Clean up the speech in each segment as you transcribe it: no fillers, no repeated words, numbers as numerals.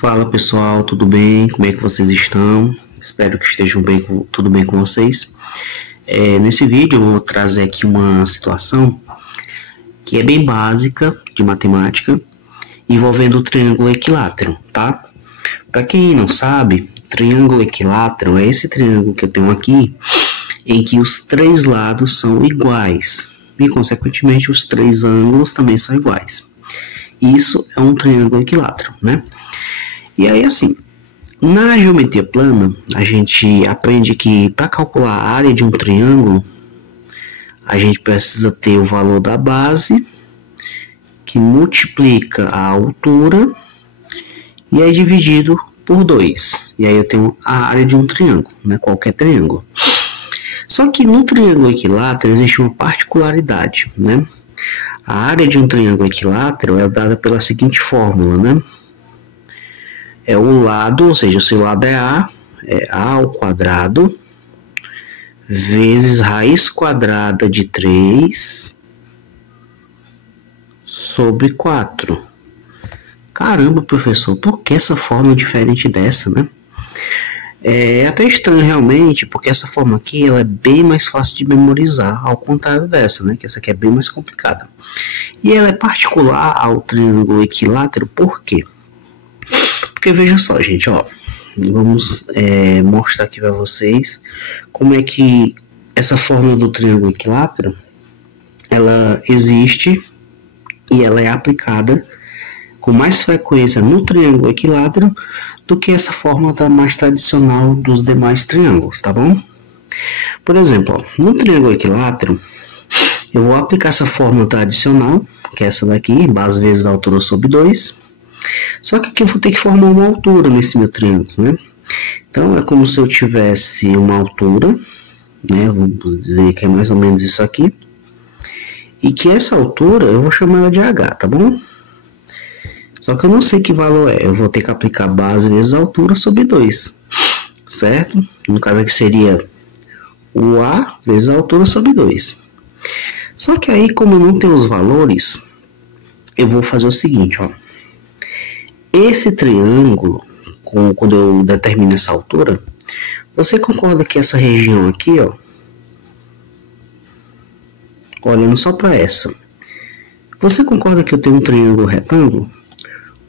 Fala pessoal, tudo bem? Como é que vocês estão? Espero que estejam bem, tudo bem com vocês. Nesse vídeo eu vou trazer aqui uma situação que é bem básica de matemática envolvendo o triângulo equilátero, tá? Para quem não sabe, triângulo equilátero é esse triângulo que eu tenho aqui em que os três lados são iguais e consequentemente os três ângulos também são iguais. Isso é um triângulo equilátero, né? E aí, assim, na geometria plana, a gente aprende que para calcular a área de um triângulo, a gente precisa ter o valor da base, que multiplica a altura, e é dividido por 2. E aí eu tenho a área de um triângulo, né? Qualquer triângulo. Só que no triângulo equilátero existe uma particularidade, né? A área de um triângulo equilátero é dada pela seguinte fórmula, né? É o lado, ou seja, se o lado é A ao quadrado vezes raiz quadrada de 3 sobre 4. Caramba, professor, por que essa forma diferente dessa, né? É até estranho realmente, porque essa forma aqui ela é bem mais fácil de memorizar, ao contrário dessa, né? Que essa aqui é bem mais complicada. E ela é particular ao triângulo equilátero, por quê? Porque veja só, gente, ó, vamos mostrar aqui para vocês como é que essa fórmula do triângulo equilátero ela existe e ela é aplicada com mais frequência no triângulo equilátero do que essa fórmula mais tradicional dos demais triângulos, tá bom? Por exemplo, ó, no triângulo equilátero eu vou aplicar essa fórmula tradicional, que é essa daqui, base vezes a altura sobre 2. Só que aqui eu vou ter que formar uma altura nesse meu triângulo, né? Então é como se eu tivesse uma altura, né? Vamos dizer que é mais ou menos isso aqui. E que essa altura eu vou chamar ela de H, tá bom? Só que eu não sei que valor é. Eu vou ter que aplicar base vezes a altura sobre 2, certo? No caso aqui seria o A vezes a altura sobre 2. Só que aí, como eu não tenho os valores, eu vou fazer o seguinte, ó. Esse triângulo, quando eu determino essa altura, você concorda que essa região aqui, ó, olhando só para essa, você concorda que eu tenho um triângulo retângulo,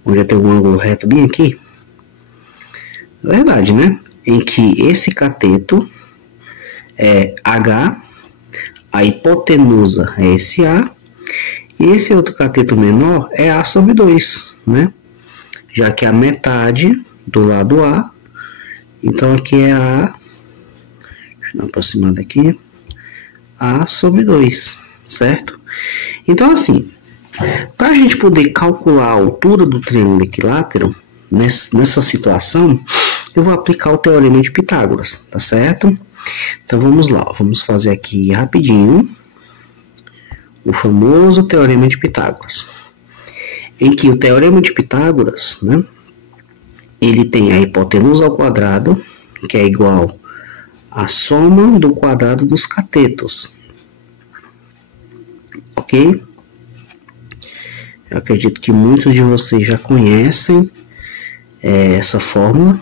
onde eu tenho um ângulo reto bem aqui? Verdade, né? Em que esse cateto é H, a hipotenusa é esse A, e esse outro cateto menor é A sobre 2, né? Já que é a metade do lado A, então aqui é A, deixa eu dar uma aproximada aqui, A sobre 2, certo? Então assim, para a gente poder calcular a altura do triângulo equilátero, nessa situação, eu vou aplicar o Teorema de Pitágoras, tá certo? Então vamos lá, vamos fazer aqui rapidinho o famoso Teorema de Pitágoras. Em que o Teorema de Pitágoras, né, ele tem a hipotenusa ao quadrado, que é igual à soma do quadrado dos catetos. Ok? Eu acredito que muitos de vocês já conhecem essa fórmula,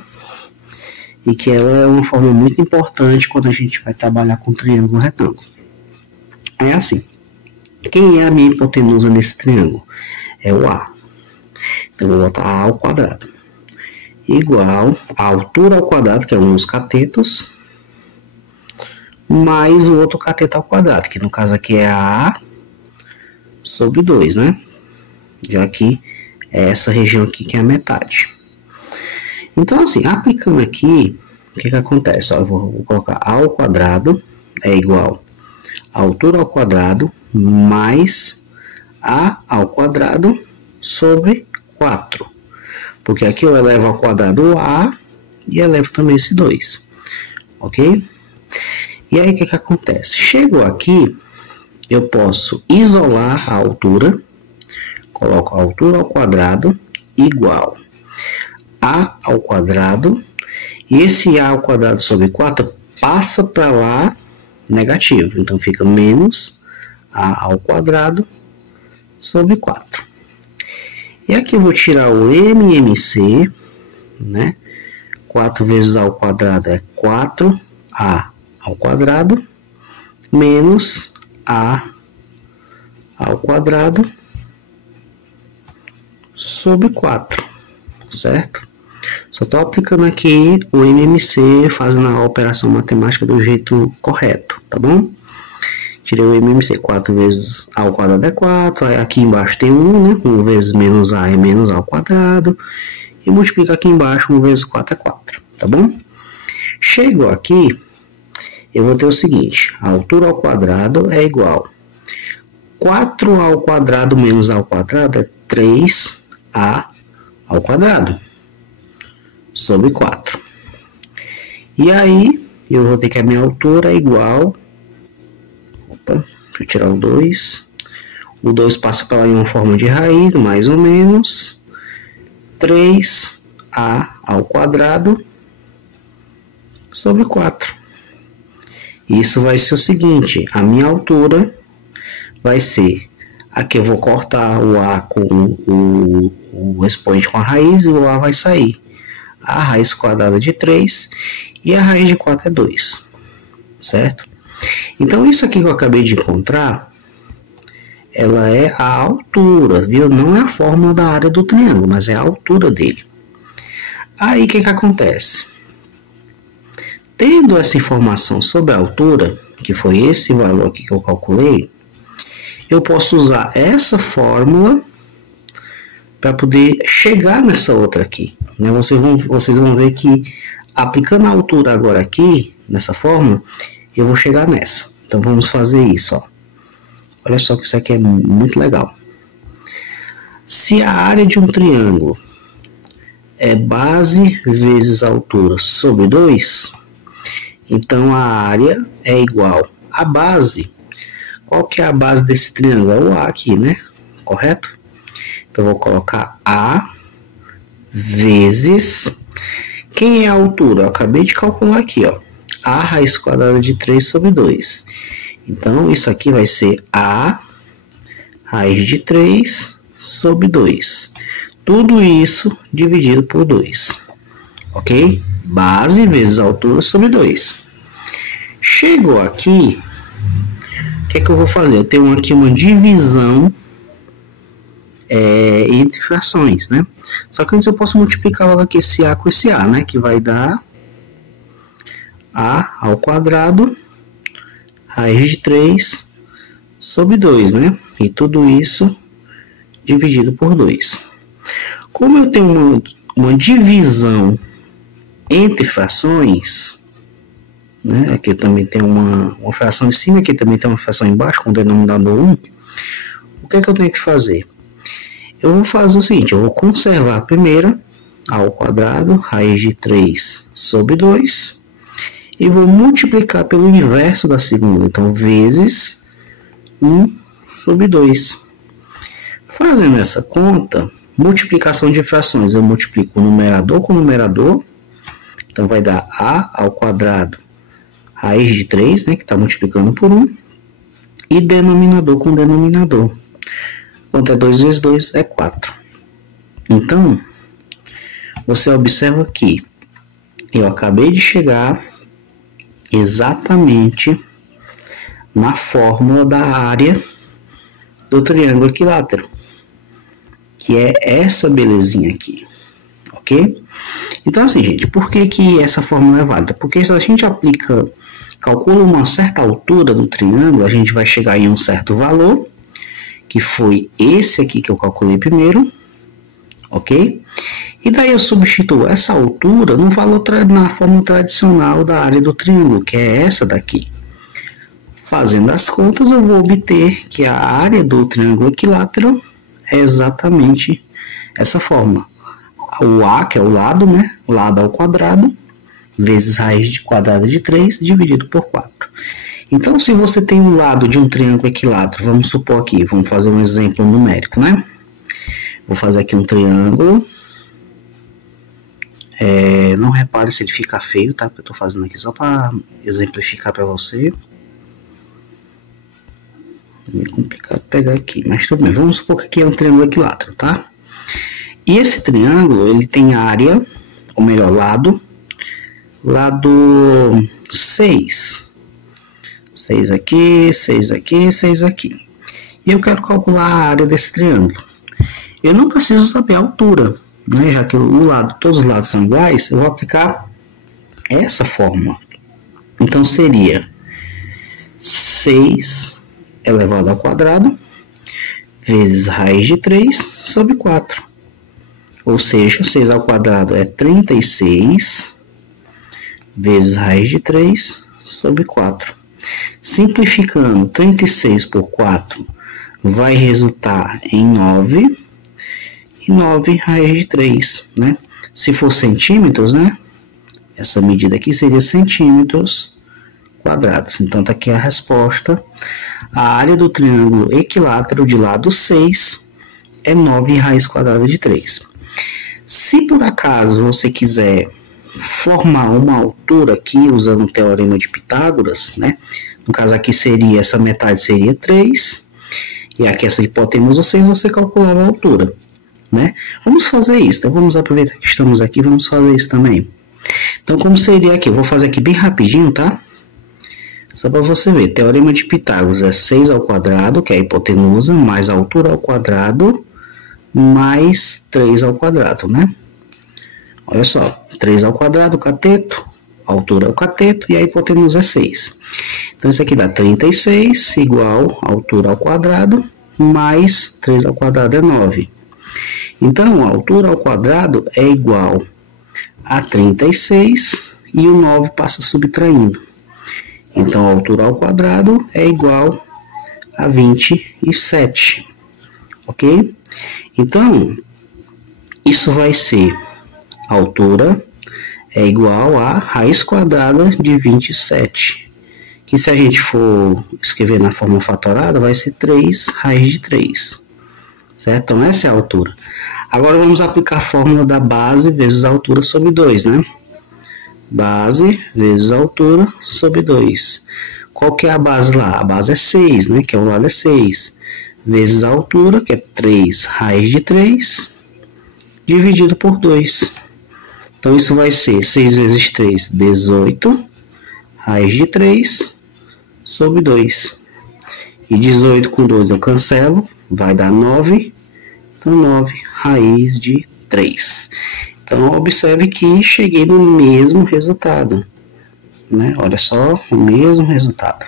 e que ela é uma fórmula muito importante quando a gente vai trabalhar com triângulo retângulo. É assim, quem é a minha hipotenusa nesse triângulo? É o A. Então, eu vou botar A ao quadrado igual a altura ao quadrado, que é um dos catetos, mais o outro cateto ao quadrado, que no caso aqui é A sobre 2, né? Já que é essa região aqui que é a metade. Então, assim, aplicando aqui, o que acontece? Ó, eu vou colocar A ao quadrado é igual a altura ao quadrado mais A ao quadrado sobre 4. Porque aqui eu elevo ao quadrado o A e elevo também esse 2. Ok? E aí o que acontece? Chego aqui, eu posso isolar a altura. Coloco a altura ao quadrado igual A ao quadrado. E esse A ao quadrado sobre 4 passa para lá negativo. Então fica menos A ao quadrado sobre 4. E aqui eu vou tirar o MMC né? 4 vezes a ao quadrado é 4a ao quadrado, menos a ao quadrado sobre 4, certo? Só estou aplicando aqui o MMC, fazendo a operação matemática do jeito correto, tá bom? Tirei o MMC, 4 vezes a ao quadrado é 4, aí aqui embaixo tem 1, né? 1 vezes menos a é menos a ao quadrado, e multiplica aqui embaixo, 1 vezes 4 é 4, tá bom? Chegou aqui, eu vou ter o seguinte, a altura ao quadrado é igual 4 ao quadrado menos a ao quadrado é 3a ao quadrado sobre 4. E aí, eu vou ter que a minha altura é igual, deixa eu tirar o 2, o 2 passa pela uma forma de raiz, mais ou menos, 3a ao quadrado sobre 4. Isso vai ser o seguinte, a minha altura vai ser, aqui eu vou cortar o a com o expoente com a raiz e o a vai sair. A raiz quadrada de 3 e a raiz de 4 é 2, certo? Então isso aqui que eu acabei de encontrar, ela é a altura, viu? Não é a fórmula da área do triângulo, mas é a altura dele. Aí o que acontece? Tendo essa informação sobre a altura, que foi esse valor aqui que eu calculei, eu posso usar essa fórmula para poder chegar nessa outra aqui, né? Vocês vão ver que aplicando a altura agora aqui, nessa fórmula, eu vou chegar nessa. Então vamos fazer isso, ó. Olha só que isso aqui é muito legal. Se a área de um triângulo é base vezes altura sobre 2, então a área é igual à base. Qual que é a base desse triângulo? É o A aqui, né? Correto? Então eu vou colocar A vezes... Quem é a altura? Eu acabei de calcular aqui, ó. A raiz quadrada de 3 sobre 2. Então, isso aqui vai ser A raiz de 3 sobre 2. Tudo isso dividido por 2. Ok? Base vezes altura sobre 2. Chegou aqui, o que é que eu vou fazer? Eu tenho aqui uma divisão entre frações, né? Só que antes eu posso multiplicar logo aqui esse A com esse A, né? Que vai dar A ao quadrado, raiz de 3 sobre 2, né? E tudo isso dividido por 2. Como eu tenho uma divisão entre frações, né? Aqui também tem uma fração em cima, aqui também tem uma fração embaixo com o denominador 1. O que é que eu tenho que fazer? Eu vou fazer o seguinte, eu vou conservar a primeira, a ao quadrado, raiz de 3 sobre 2, e vou multiplicar pelo inverso da segunda, então vezes 1 sobre 2. Fazendo essa conta, multiplicação de frações, eu multiplico o numerador com o numerador, então vai dar A ao quadrado, raiz de 3, né, que está multiplicando por 1, e denominador com denominador. Quanto é 2 vezes 2 é 4. Então, você observa que eu acabei de chegar exatamente na fórmula da área do triângulo equilátero, que é essa belezinha aqui, ok? Então assim, gente, por que essa fórmula é válida? Porque se a gente calcula uma certa altura do triângulo, a gente vai chegar em um certo valor, que foi esse aqui que eu calculei primeiro, ok? E daí eu substituo essa altura no valor na forma tradicional da área do triângulo, que é essa daqui. Fazendo as contas, eu vou obter que a área do triângulo equilátero é exatamente essa forma. O A, que é o lado, né? O lado ao quadrado, vezes raiz quadrada de 3, dividido por 4. Então, se você tem um lado de um triângulo equilátero, vamos supor aqui, vamos fazer um exemplo numérico, né? Vou fazer aqui um triângulo. Não repare se ele fica feio, tá? Eu tô fazendo aqui só para exemplificar para você. É meio complicado pegar aqui, mas tudo bem. Vamos supor que aqui é um triângulo equilátero, tá? E esse triângulo, ele tem área ou melhor, lado 6. 6 aqui, 6 aqui, 6 aqui. E eu quero calcular a área desse triângulo. Eu não preciso saber a altura, né? Já que todos os lados são iguais, eu vou aplicar essa fórmula. Então seria 6 elevado ao quadrado vezes raiz de 3 sobre 4. Ou seja, 6 ao quadrado é 36 vezes raiz de 3 sobre 4. Simplificando, 36 por 4 vai resultar em 9. E 9 raiz de 3, né? Se for centímetros, né? Essa medida aqui seria centímetros quadrados. Então, tá aqui a resposta. A área do triângulo equilátero de lado 6 é 9 raiz quadrada de 3. Se por acaso você quiser formar uma altura aqui, usando o teorema de Pitágoras, né? No caso aqui seria, essa metade seria 3, e aqui essa hipotenusa 6, você calculava a altura, né? Vamos fazer isso, então vamos aproveitar que estamos aqui, vamos fazer isso também. Então, como seria aqui? Eu vou fazer aqui bem rapidinho, tá? Só para você ver, teorema de Pitágoras é 6 ao quadrado, que é a hipotenusa, mais a altura ao quadrado, mais 3 ao quadrado, né? Olha só, 3 ao quadrado, cateto, a altura é o cateto e a hipotenusa é 6. Então, isso aqui dá 36 igual a altura ao quadrado, mais 3 ao quadrado é 9. Então, a altura ao quadrado é igual a 36 e o 9 passa subtraindo. Então, a altura ao quadrado é igual a 27, ok? Então, isso vai ser, a altura é igual a raiz quadrada de 27, que se a gente for escrever na forma fatorada, vai ser 3 raiz de 3, certo? Então, essa é a altura. Agora, vamos aplicar a fórmula da base vezes a altura sobre 2, né? Base vezes a altura sobre 2. Qual que é a base lá? A base é 6, né? Que é o lado é 6. Vezes a altura, que é 3 raiz de 3, dividido por 2. Então, isso vai ser 6 vezes 3, 18, raiz de 3, sobre 2. E 18 com 2 eu cancelo, vai dar 9. Então, 9 raiz de 3. Então, observe que cheguei no mesmo resultado, né? Olha só, o mesmo resultado.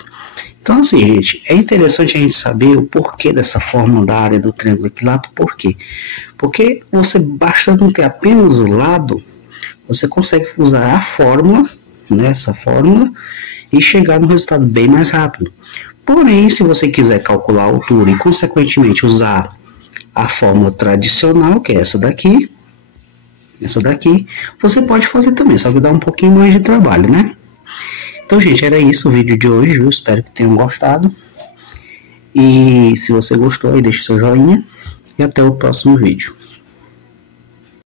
Então, assim, gente, é interessante a gente saber o porquê dessa fórmula da área do triângulo equilátero. Por quê? Porque você, basta não ter apenas o lado, você consegue usar a fórmula, né, essa fórmula, e chegar no resultado bem mais rápido. Porém, se você quiser calcular a altura e, consequentemente, usar a fórmula tradicional, que é essa daqui, você pode fazer também, só que dá um pouquinho mais de trabalho, né? Então, gente, era isso o vídeo de hoje, viu? Espero que tenham gostado. E se você gostou, aí deixa seu joinha. E até o próximo vídeo.